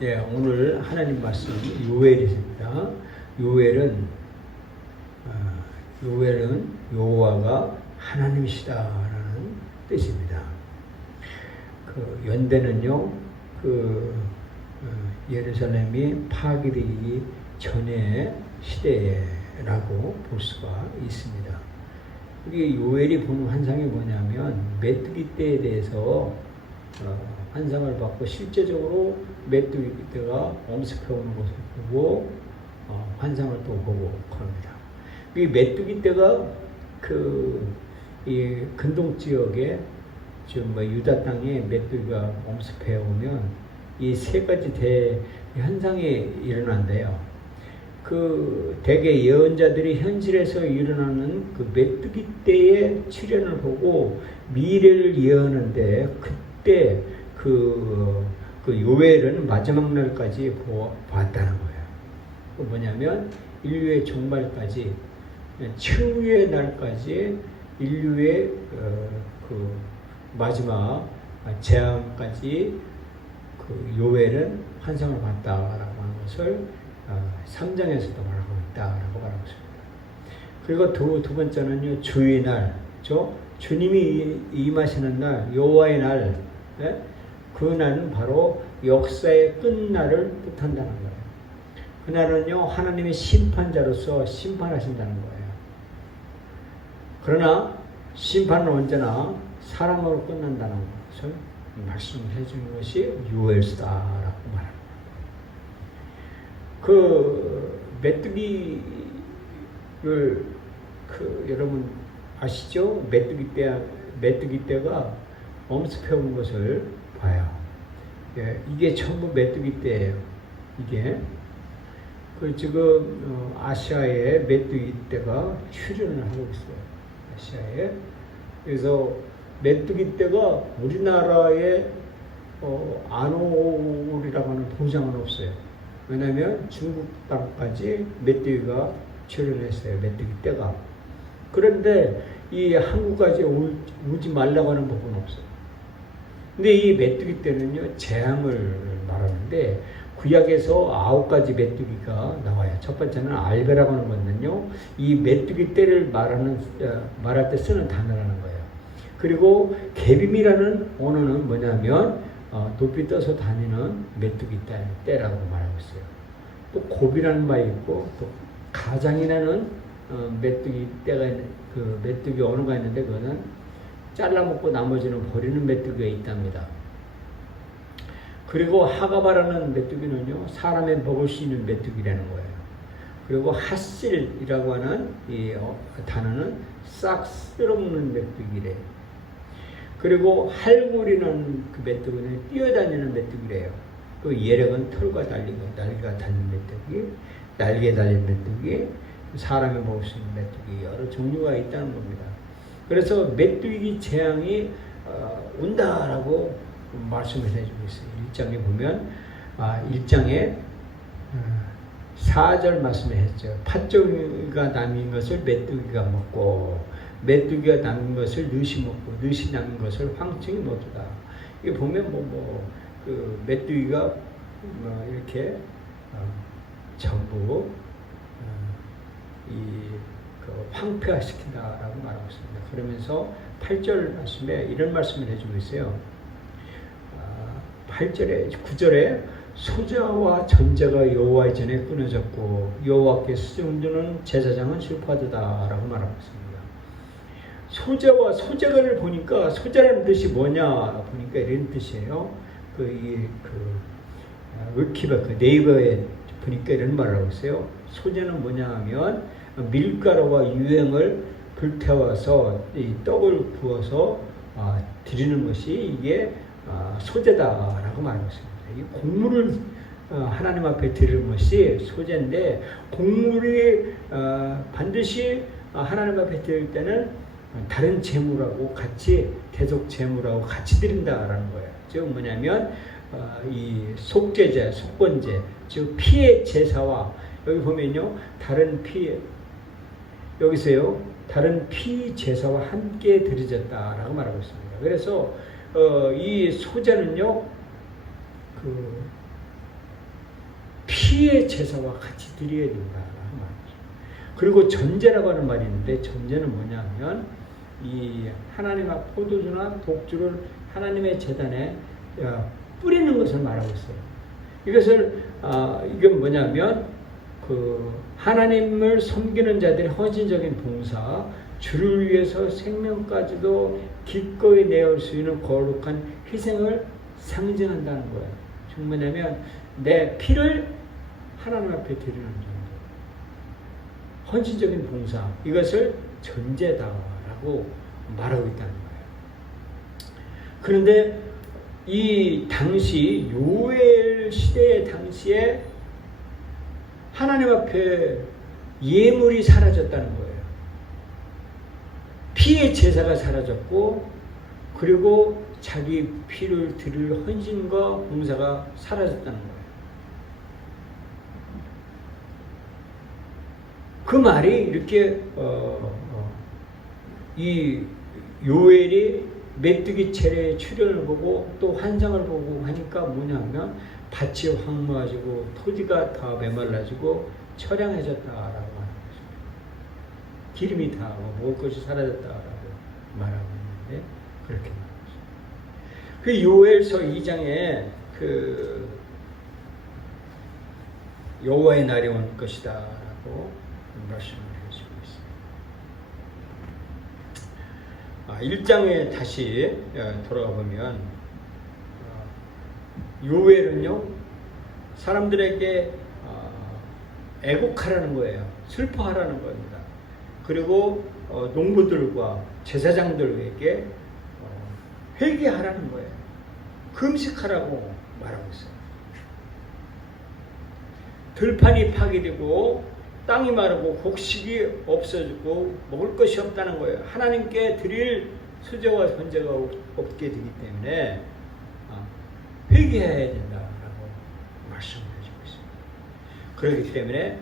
예, 오늘 하나님 말씀 요엘입니다. 요엘은 여호와가 하나님이시다라는 뜻입니다. 그 연대는요, 예루살렘이 파괴되기 전의 시대라고 볼 수가 있습니다. 이게 요엘이 보는 환상이 뭐냐면 메뚜기 떼에 대해서 환상을 받고 실제적으로 메뚜기 떼가 엄습해 오는 것을 보고 환상을 또 보고 그럽니다. 이 메뚜기 떼가 이 근동 지역에 지금 유다 땅에 메뚜기가 엄습해 오면 이 세 가지 대현상이 일어난대요. 대개 예언자들이 현실에서 일어나는 그 메뚜기 떼의 출현을 보고 미래를 예언하는데 그때 요엘은 마지막 날까지 봤다는 거예요. 뭐냐면 인류의 종말까지, 층위의 날까지 인류의 마지막 재앙까지 요엘은 환상을 봤다라고 하는 것을 3장에서도 말하고 있다라고 말하고 있습니다. 그리고 두 번째는요, 주의 날, 주님이 임하시는 날, 여호와의 날, 그 날은 바로 역사의 끝날을 뜻한다는 거예요. 그날은요, 하나님의 심판자로서 심판하신다는 거예요. 그러나 심판은 언제나 사랑으로 끝난다는 것을 말씀을 해주는 것이 요엘서다라고 말합니다. 메뚜기를 여러분 아시죠? 메뚜기 떼가 엄습해 온 것을 봐요. 예, 이게 전부 메뚜기 떼예요. 이게 지금 아시아에 메뚜기 떼가 출현을 하고 있어요. 아시아에. 그래서 메뚜기 떼가 우리나라에 안 오리라고 하는 보장은 없어요. 왜냐하면 중국 땅까지 메뚜기가 출현했어요. 메뚜기 떼가. 그런데 이 한국까지 오지 말라고 하는 법은 없어요. 근데 이 메뚜기 떼는요, 재앙을 말하는데 구약에서 9가지 메뚜기가 나와요. 첫 번째는 알베라고 하는 것은요, 이 메뚜기 떼를 말할 때 쓰는 단어라는 거예요. 그리고 개빔이라는 언어는 뭐냐면 높이 떠서 다니는 메뚜기 떼라고 말하고 있어요. 또 곱이라는 말이 있고, 또 가장이라는 메뚜기 언어가 있는데 그거는 잘라먹고 나머지는 버리는 메뚜기가 있답니다. 그리고 하가바라는 메뚜기는요, 사람의 먹을 수 있는 메뚜기라는 거예요. 그리고 핫실이라고 하는 이 단어는 싹 쓸어먹는 메뚜기래요. 그리고 할굴이라는 그 메뚜기는 뛰어다니는 메뚜기래요. 그 예력은 털과 날개가 달린 메뚜기, 날개 달린 메뚜기, 사람이 먹을 수 있는 메뚜기, 여러 종류가 있다는 겁니다. 그래서 메뚜기 재앙이 온다라고 말씀을 해주고 있어요. 1장에 보면 1장에 4절 말씀을 했죠. 팥종이가 남은 것을 메뚜기가 먹고 메뚜기가 남은 것을 누시 먹고 누시 남은 것을 황충이 먹더라. 이게 보면 메뚜기가 이렇게 전부 황폐화시킨다라고 말하고 있습니다. 그러면서 8절 말씀에 이런 말씀을 해주고 있어요. 9절에 소자와 전제가 여호와의 전에 끊어졌고 여호와께 수종드는 제사장은 슬퍼하도다라고 말하고 있습니다. 소자를 보니까 소자라는 뜻이 뭐냐 보니까 이런 뜻이에요. 위키버크 네이버에 보니까 이런 말을 하고 있어요. 소자는 뭐냐 하면 밀가루와 유행을 불태워서 이 떡을 구워서 드리는 것이 이게 소제다라고 말하고 있습니다. 이 곡물을 하나님 앞에 드리는 것이 소제인데 곡물이 반드시 하나님 앞에 드릴 때는 다른 제물하고 같이 계속 제물하고 같이 드린다라는 거예요. 즉 뭐냐면 이 속죄제, 속건제, 즉 피의 제사와 여기 보면요 다른 피 제사와 함께 드려졌다라고 말하고 있습니다. 그래서 이 소제는요 피의 제사와 같이 드려야 된다라는 말이죠. 그리고 전제라고 하는 말이 있는데 전제는 뭐냐면 이 하나님 앞 포도주나 독주를 하나님의 제단에 뿌리는 것을 말하고 있어요. 이것을 이건 뭐냐면 그 하나님을 섬기는 자들의 헌신적인 봉사, 주를 위해서 생명까지도 기꺼이 내올 수 있는 거룩한 희생을 상징한다는 거예요. 즉 뭐냐면 내 피를 하나님 앞에 드리는 정도. 헌신적인 봉사, 이것을 전제다라고 말하고 있다는 거예요. 그런데 이 당시 요엘 시대의 당시에 하나님 앞에 예물이 사라졌다는 거예요. 피의 제사가 사라졌고 그리고 자기 피를 드릴 헌신과 봉사가 사라졌다는 거예요. 그 말이 이렇게 이 요엘이 메뚜기 체례의 출현을 보고 또 환상을 보고 하니까 뭐냐면 밭이 황무해지고 토지가 다 메말라지고 처량해졌다라고 하는 것입니다. 기름이 다 먹을 것이 사라졌다라고 말하고 있는데 그렇게 말하죠. 그 요엘서 2장에 그 여호와의 날이 올 것이다라고 말씀을 해주고 있습니다. 1장에 다시 돌아가 보면 요엘은요 사람들에게 애곡하라는 거예요. 슬퍼하라는 겁니다. 그리고 농부들과 제사장들에게 회개하라는 거예요. 금식하라고 말하고 있어요. 들판이 파괴되고 땅이 마르고 곡식이 없어지고 먹을 것이 없다는 거예요. 하나님께 드릴 수제와 번제가 없게 되기 때문에 회개해야 된다라고 말씀을 해주고 있습니다. 그렇기 때문에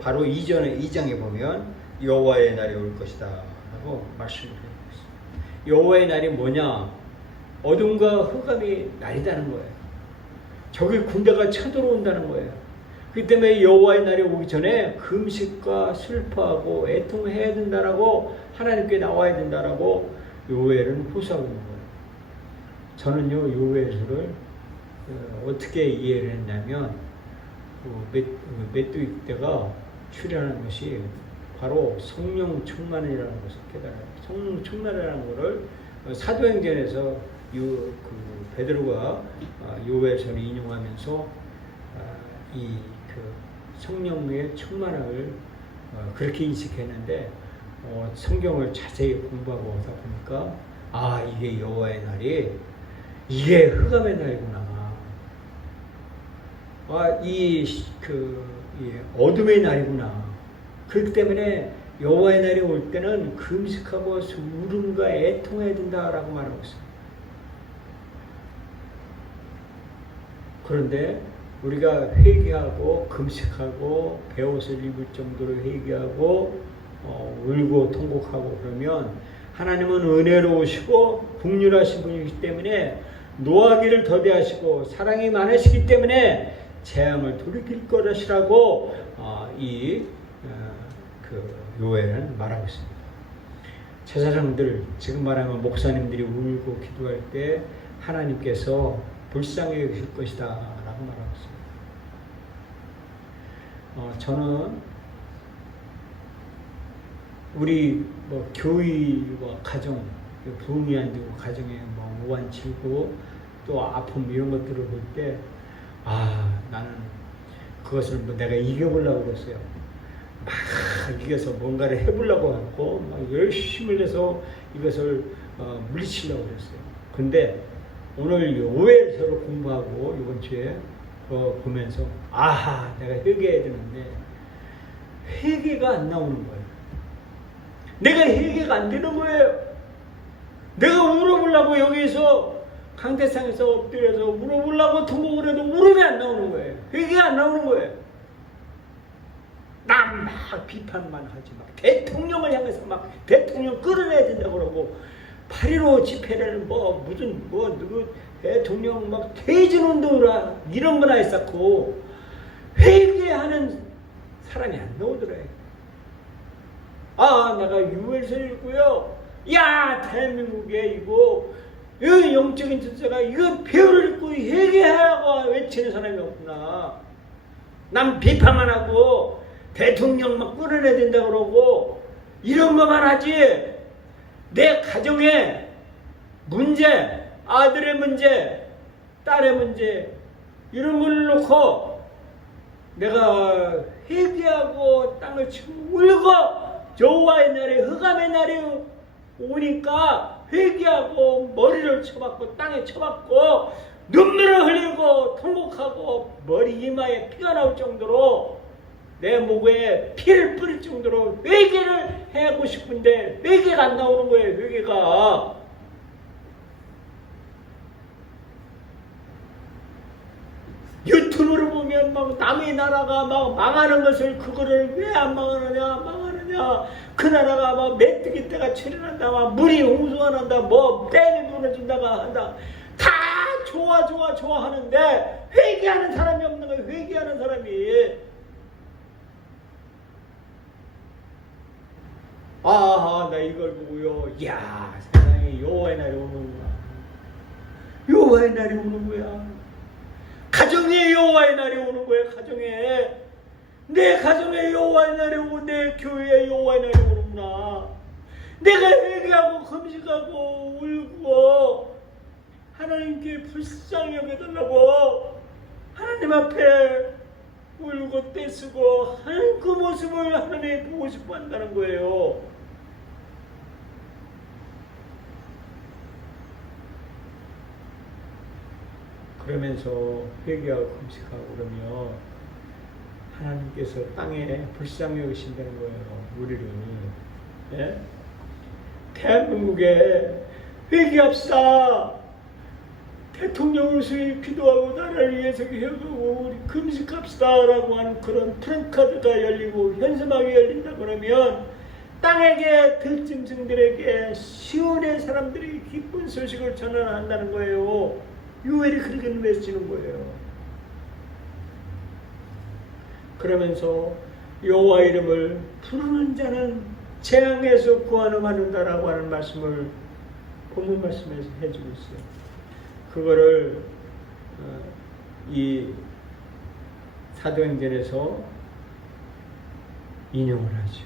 바로 이전에 2장에 보면 여호와의 날이 올 것이다라고 말씀을 해주고 있습니다. 여호와의 날이 뭐냐? 어둠과 흑암이 날이다는 거예요. 저기 군대가 쳐들어온다는 거예요. 그렇기 때문에 여호와의 날이 오기 전에 금식과 슬퍼하고 애통해야 된다라고 하나님께 나와야 된다라고 요엘은 호소하고 있는 거예요. 저는요 요엘서를 어떻게 이해를 했냐면 메뚜기 때가 출현한 것이 바로 성령 충만이라는 것을 깨달아요. 성령 충만이라는 것을 사도행전에서 그 베드로가 요엘서를 인용하면서 그 성령의 충만함을 그렇게 인식했는데 성경을 자세히 공부하고 오다 보니까 이게 여호와의 날이 이게 흑암의 날이구나. 이 어둠의 날이구나. 그렇기 때문에 여호와의 날이 올 때는 금식하고 울음과 애통해야 된다라고 말하고 있어요. 그런데 우리가 회개하고 금식하고 베옷을 입을 정도로 회개하고 울고 통곡하고 그러면 하나님은 은혜로우시고 긍휼하신 분이기 때문에 노하기를 더디하시고 사랑이 많으시기 때문에 재앙을 돌이킬 것이라고 요엘은 말하고 있습니다. 제사장들, 지금 말하면 목사님들이 울고 기도할 때 하나님께서 불쌍히 여기실 것이다 라고 말하고 있습니다. 저는 우리 교회와 가정, 부흥이 안 되고 가정에 오한칠고 또 아픔 이런 것들을 볼 때 나는 그것을 내가 이겨보려고 그랬어요. 막 이겨서 뭔가를 해보려고 하고 막 열심을 해서 이것을 물리치려고 그랬어요. 근데 오늘 요엘서를 공부하고 이번 주에 보면서 내가 회개해야 되는데 회개가 안 나오는 거예요. 내가 회개가 안 되는 거예요. 내가 울어보려고 여기서 강대상에서 엎드려서 울어보려고 통곡을 해도 울음이 안 나오는 거예요. 회개가 안 나오는 거예요. 나 막 비판만 하지 막 대통령을 향해서 막 대통령 끌어내야 된다고 그러고 8.15 집회를 누구 대통령 막 퇴진운동을 이런 거나 했었고 회개하는 사람이 안 나오더래. 아, 내가 유월서 읽고요. 야, 대한민국에 이거 영적인 질서가 이거 배우를 읽고 회개하라고 외치는 사람이 없구나. 남 비판만 하고 대통령만 끌어내야 된다 그러고 이런 것만 하지. 내 가정의 문제, 아들의 문제, 딸의 문제 이런 걸 놓고 내가 회개하고 땅을 치고 울고 여호와의 날에 흑암의 날이 오니까 회개하고 머리를 쳐박고 땅에 쳐박고 눈물을 흘리고 통곡하고 머리 이마에 피가 나올 정도로 내 목에 피를 뿌릴 정도로 회개를 하고 싶은데 회개가 안 나오는 거예요. 회개가. 유튜브를 보면 막 남의 나라가 막 망하는 것을 그거를 왜 안 망하느냐 그 나라가 막 메뚜기 떼가 출현한다 막 물이 홍수가 난다 뭐 댐이 무너진다가 한다 다 좋아 하는데 회개하는 사람이 없는 거예요. 회개하는 사람이. 나 이걸 보고요. 야, 세상에 여호와의 날이 오는구나. 여호와의 날이 오는 거야. 가정에 여호와의 날이 오는 거야. 가정에. 내 가정에 여호와의 날이 오고 내 교회에 여호와의 날이 오는구나. 내가 회개하고 금식하고 울고 하나님께 불쌍히 여겨달라고 하나님 앞에 울고 떼쓰고 하는 그 모습을 하나님이 보고 싶어 한다는 거예요. 그러면서 회개하고 금식하고 그러면 하나님께서 땅에 불쌍히 여기신다는 거예요. 우리를. 예? 대한민국에 회개합시다. 대통령을 수히 기도하고 나라를 위해서 기도하고 우리 금식합시다 라고 하는 그런 프랭카드가 열리고 현수막이 열린다 그러면 땅에게 들짐승들에게 시온의 사람들이 기쁜 소식을 전환한다는 거예요. 요엘이 그렇게 외치는 거예요. 그러면서 여호와 이름을 부르는 자는 재앙에서 구원받는다라고 하는 말씀을 본문 말씀에서 해주고 있어요. 그거를 이 사도행전에서 인용을 하죠.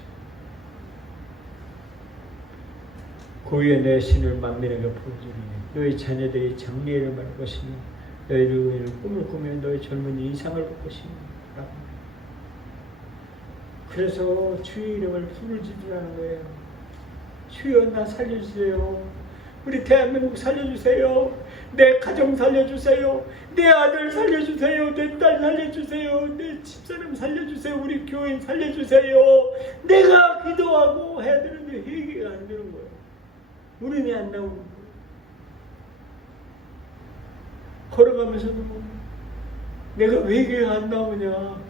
그 위에 내 신을 만민에게 보여주니 너희 자녀들이 장래를 말 것이니 너희를 꿈을 꾸며 너희 젊은이 이상을 볼 것이니 라고. 그래서 주의 이름을 부르짖으라는 거예요. 주여 나 살려주세요. 우리 대한민국 살려주세요. 내 가정 살려주세요. 내 아들 살려주세요. 내 딸 살려주세요. 내 집사람 살려주세요. 우리 교인 살려주세요. 내가 기도하고 해야 되는데 회개가 안 되는 거예요. 울음이 안 나오는 거예요. 걸어가면서도 내가 왜 회개가 안 나오냐.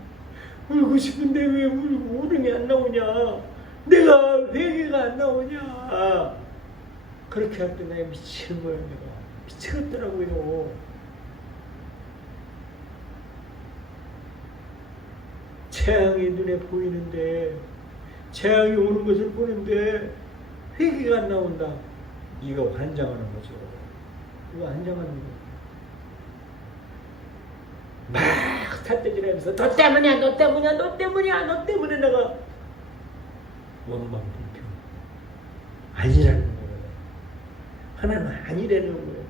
울고 싶은데 왜 울음이 안 나오냐. 내가 회개가 안 나오냐. 그렇게 할 때 내가 미치는 거예요. 내가 미치겠더라고요. 재앙이 눈에 보이는데 재앙이 오는 것을 보는데 회개가 안 나온다. 이거 환장하는 거죠. 이거 환장하는 거예요. 막 삿대질하면서 너 때문이야 너 때문이야 너 때문이야 너 때문에 내가 원망 불평 아니라는 거예요. 하나는 아니라는 거예요.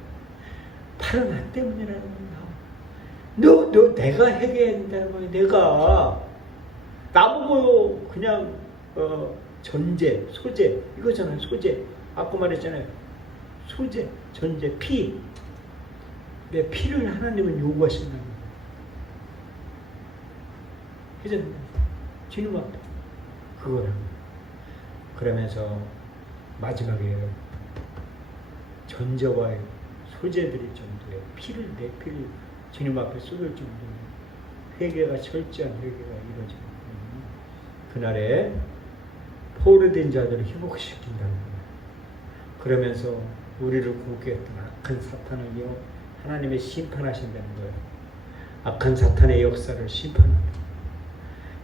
바로 나 때문이라는 거예요. 너 내가 회개해야 된다는 거예요. 내가 나보고 그냥 전제 소재 이거잖아요. 소재 아까 말했잖아요. 소재 전제 피 내 피를 하나님은 요구하신다는 거예요. 그죠? 주님 앞에 그거를 그러면서 마지막에 전제와 소재들이 정도의 피를 내 피를 주님 앞에 쏟을 정도의 회개가 철저한 회개가 이루어지고 그날에 포로된 자들을 회복시킨다는 거예요. 그러면서 우리를 공격했던 악한 사탄을요 하나님의 심판하신다는 거예요. 악한 사탄의 역사를 심판한다.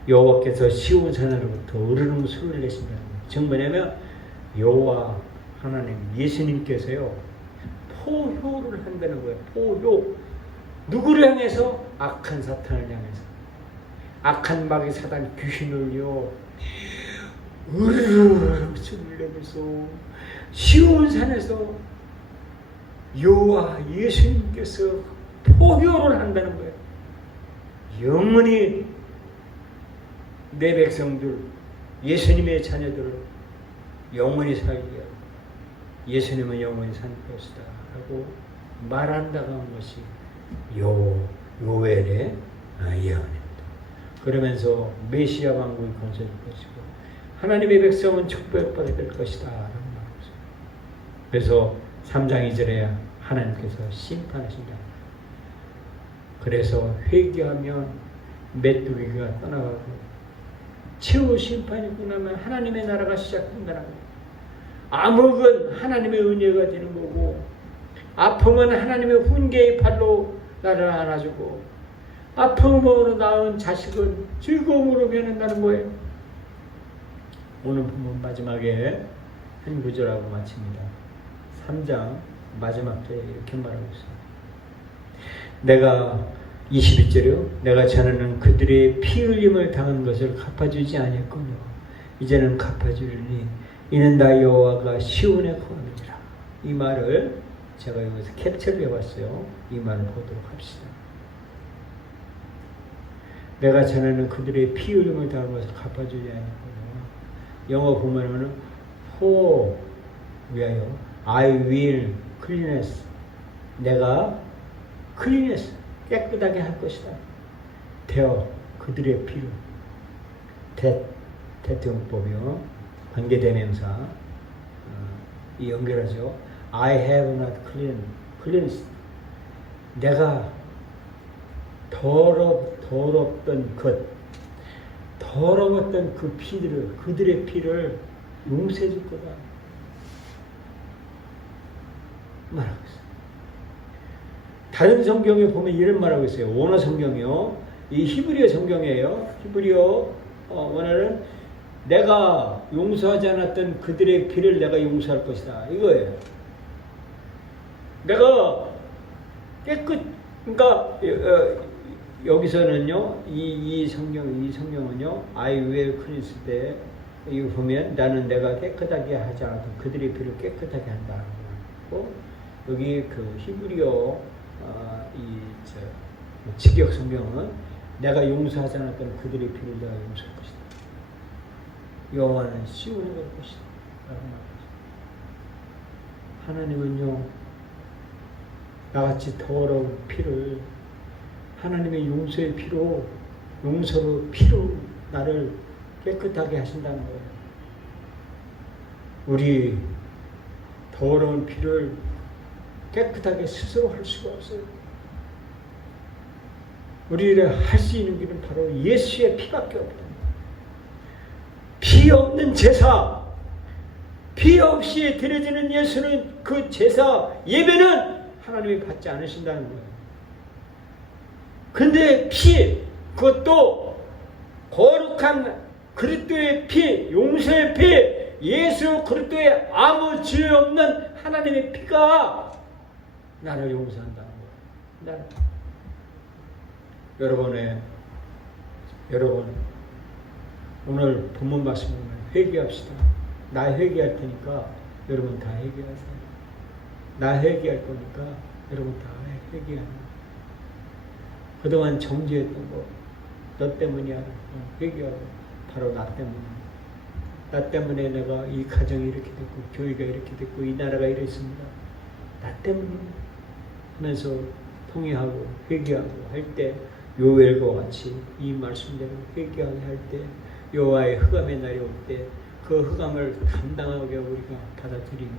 여호와께서 시온 산으로부터 으르렁 소리를 내신다는 거예요. 즉 뭐냐면 여호와 하나님 예수님께서요 포효를 한다는 거예요. 포효. 누구를 향해서? 악한 사탄을 향해서. 악한 마귀 사단 귀신을요 으르르 소리를 내면서 시온 산에서 여호와 예수님께서 포효를 한다는 거예요. 영원히 내 백성들, 예수님의 자녀들을 영원히 살게 하고 예수님은 영원히 살 것이다 하고 말한다고 한 것이 요엘의 예언입니다. 그러면서 메시아 왕국이 건설될 것이고 하나님의 백성은 축복받을 것이다 라는 말이죠. 그래서 3장 2절에 하나님께서 심판하신다. 그래서 회개하면 메뚜기가 떠나가고 최후 심판이 끝나면 하나님의 나라가 시작된다는 거예요. 암흑은 하나님의 은혜가 되는 거고 아픔은 하나님의 훈계의 팔로 나를 안아주고 아픔으로 낳은 자식은 즐거움으로 변한다는 거예요. 오늘 본문 마지막에 한 구절하고 마칩니다. 3장 마지막 절에 이렇게 말하고 있습니다. 내가 21절이요. 내가 전에는 그들의 피 흘림을 당한 것을 갚아주지 아니했군요. 이제는 갚아주리니 이는 나 여호와가 시온의 구원이라. 이 말을 제가 여기서 캡처를 해봤어요. 이 말을 보도록 합시다. 내가 전에는 그들의 피 흘림을 당한 것을 갚아주지 아니했군요. 영어 보면은 for 위하여 I will cleanse. 내가 cleanse 깨끗하게 할 것이다. 되어 그들의 피로 대통법이요 관계대명사 이 연결하죠. I have not cleansed. 내가 더럽던 더러웠던 그 피들을 그들의 피를 용서해 줄 거다 말하고 있어요. 다른 성경에 보면 이런 말하고 있어요. 원어 성경이요. 이 히브리어 성경이에요. 히브리어 원어는 내가 용서하지 않았던 그들의 피를 내가 용서할 것이다. 이거예요. 내가 그러니까 여기서는요. 이 성경은요. I will cleanse 때 이거 보면 나는 내가 깨끗하게 하지 않았던 그들의 피를 깨끗하게 한다. 여기 그 히브리어 직역 성경은 내가 용서하지 않았던 그들의 피를 내가 용서할 것이다. 여호와는 시온에 갈 것이다. 라고 말합니다. 하나님은요, 나같이 더러운 피를 하나님의 용서의 피로, 용서로 피로 나를 깨끗하게 하신다는 거예요. 우리 더러운 피를 깨끗하게 스스로 할 수가 없어요. 우리를 할 수 있는 길은 바로 예수의 피밖에 없다. 피 없는 제사, 피 없이 드려지는 예수는 그 제사, 예배는 하나님이 받지 않으신다는 거예요. 근데 피, 그것도 거룩한 그리스도의 피, 용서의 피, 예수 그리스도의 아무 죄 없는 하나님의 피가 나를 용서한다는 거예요. 여러분 오늘 본문 말씀을 회개합시다. 나 회개할 테니까 여러분 다 회개하세요. 나 회개할 거니까 여러분 다 회개합니다. 그동안 정죄했던 거 너 때문이야. 회개하고 바로 나 때문이야. 나 때문에 내가 이 가정이 이렇게 됐고 교회가 이렇게 됐고 이 나라가 이랬습니다. 나 때문이야. 하면서 통회하고 회개하고 할 때 요엘과 같이 이 말씀대로 회개하게 할 때 여호와의 흑암의 날이 올 때 그 흑암을 감당하게 우리가 받아들이면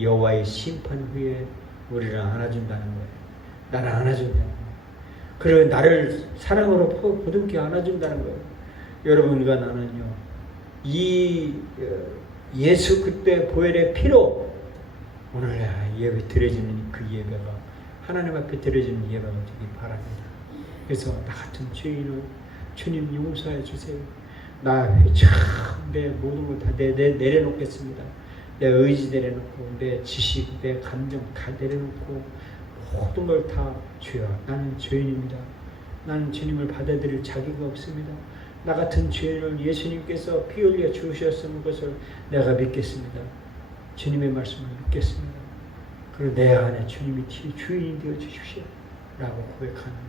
여호와의 심판 후에 우리를 안아준다는 거예요. 나를 안아준다는 거예요. 그리고 나를 사랑으로 보듬게 안아준다는 거예요. 여러분과 나는요, 이 예수 그때 보혈의 피로 오늘 예배 드려지는 그 예배가 하나님 앞에 드려지는 예배가 되기 바랍니다. 그래서 나 같은 죄인을 주님 용서해 주세요. 나 참 내 모든 걸 다 내려놓겠습니다. 내 의지 내려놓고 내 지식, 내 감정 다 내려놓고 모든 걸 다 주여 나는 죄인입니다. 나는 주님을 받아들일 자격이 없습니다. 나 같은 죄인을 예수님께서 피 흘려 주셨는 것을 내가 믿겠습니다. 주님의 말씀을 믿겠습니다. 그리고 내 안에 주님이 주인이 되어 주십시오 라고 고백하는